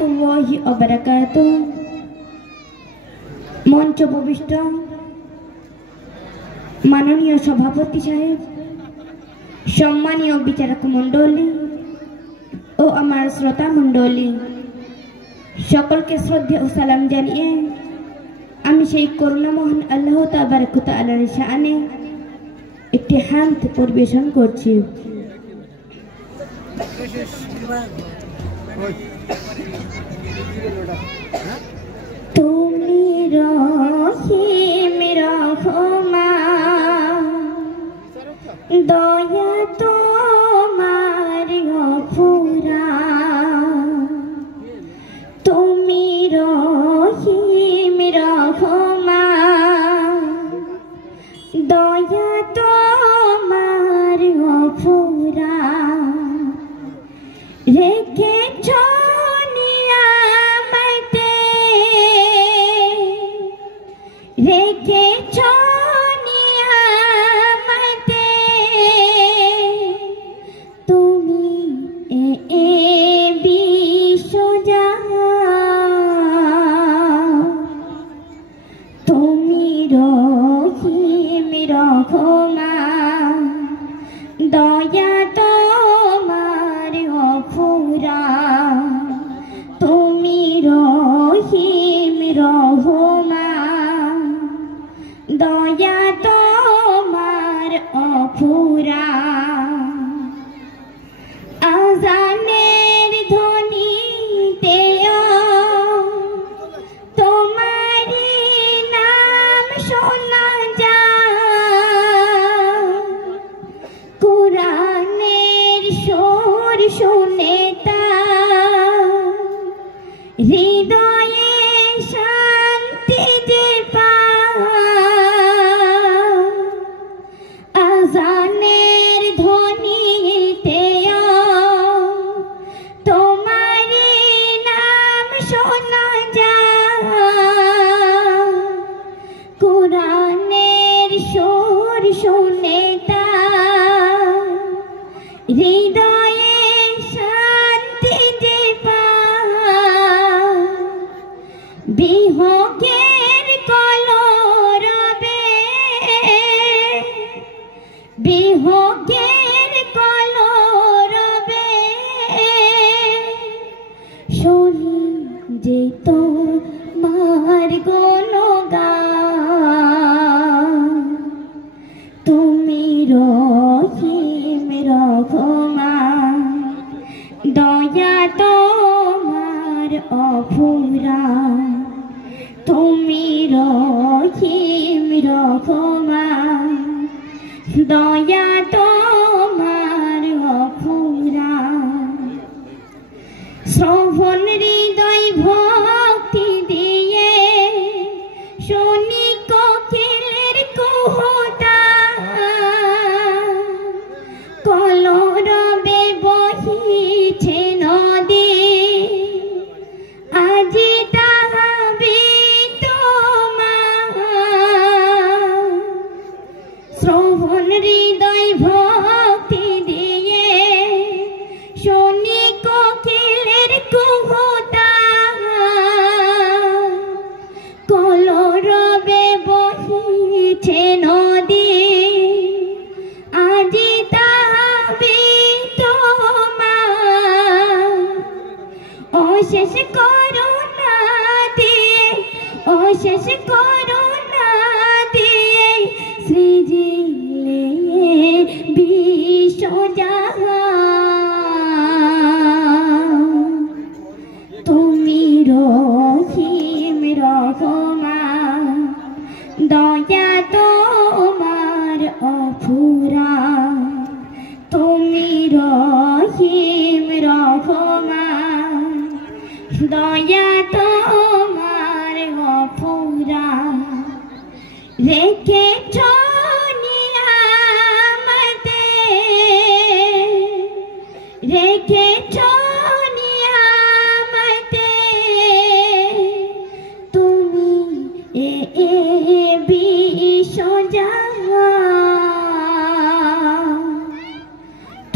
রহমতুল্লাহি ওয়া বারাকাতুহু। মঞ্চ উপবিষ্ট মাননীয় সভাপতি সাহেব, সম্মানীয় বিচারক মণ্ডলী ও আমার শ্রোতা মণ্ডলী, সকলকে শ্রদ্ধা ও সালাম জানিয়ে আমি সেই করুণামোহন আল্লাহ তাবারক ওয়া তাআলার শানে একটি হামদ পরিবেশন করছি। তুমি রহিম রহমান, দয়া তোমার গফুরান। তুমি রহিম রহমান, দয়া তোমার গফুরান। রেখেছ নিয়ামতে, রেখেছ নিয়ামতে, তুমি এ বিশ্বজাহান। তুমি রহিম রহমান, দয়া তোমার গফুরান। তুমি রহিম রহমান, দয়া তোমার অফুরান। আজানের ধ্বনিতে তোমারি নাম শোনা যায়, কুরআনের সুর শুনে হৃদয়ে শান্তি যে পায়। আজানের ধ্বনিতে তোমারি নাম শোনা যায়, কুরআনের সুর শুনে হৃদয়ে শান্তি যে পায়। বিহগের কলরবে, বিহগের কলরবে, শুনি যে তোমার গুণগান। তুমি রহিম রহমান, দয়া তোমার অফুরান। তুমি রহিম রহমান, দয়া তোমার অফুরান। শ্রবণ হৃদয় ভক্তি দিয়ে শুনি কোকিলের কুহুতান। কলরবে বহিছে নদী, আজি তাহাবি তোমার। শ্রবণ হৃদয় ভক্তি দিয়ে শুনি কোকিলের কুহুতান। কলরবে বহিছে নদী, আজি তাহাবি তোমার। অশেষ করুণা দিয়ে, অশেষ করুণা দিয়ে সৃজিলে বিশ্বজাহান। তুমি রহিম রহমান, দয়া তোমার অফুরান। তুমি রহিম রহমান, দয়া তোমার অফুরান। রেখেছ নিয়ামতে, রেখেছ নিয়ামতে, তুমি এ বিশ্বজাহান।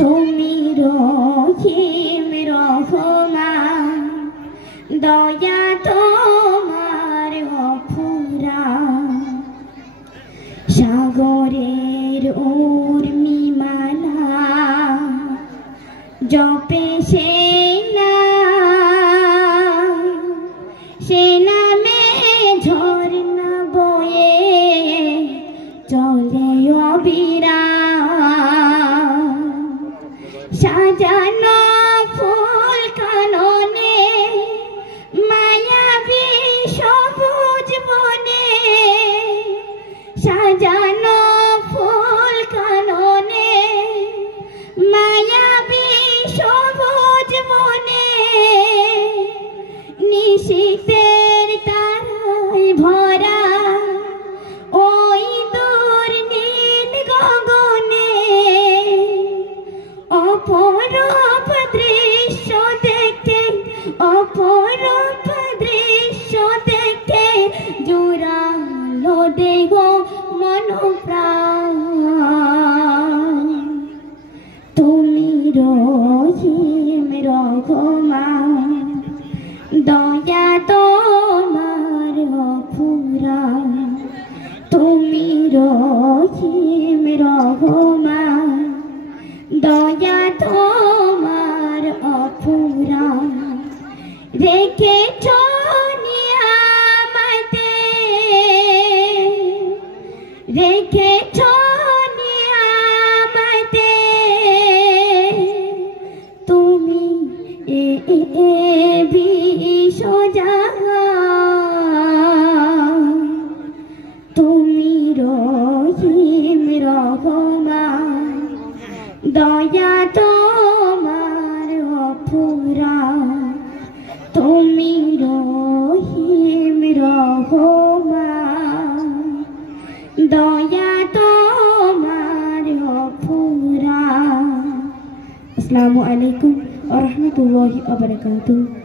তুমি রহিম রহমান, সাগরের উর্মিমালা জপে সে নামে ঝর্ণা বয়ে চলে অবিরাম সাজানো ফুল কাননে মায়াবী সবুজ বনে সাজানো ফুল কাননে মায়াবী সবুজ বনে নিশীথের তারায় ভরা ওই দূর নীল গগনে অপরূপ দৃশ্য দেখে অপরূপ দৃশ্য দেখে জুড়ালো দেহ মন প্রাণ তুমি রহিম রহমান দয়া তোমার অফুরান তুমি রহিম রহমান দয়া তোমার অফুরান রেখেছ নিয়ামতে রেখেছ নিয়ামতে তুমি বিশ্বজাহান তুমি রহিম রহমান দয়া তোমার অফুরান তুমি রহিম রহমান দয়া তোমার অফুরান। আসসালামু আলাইকুম ওয়া রাহমাতুল্লাহি ওয়া বারাকাতুহু।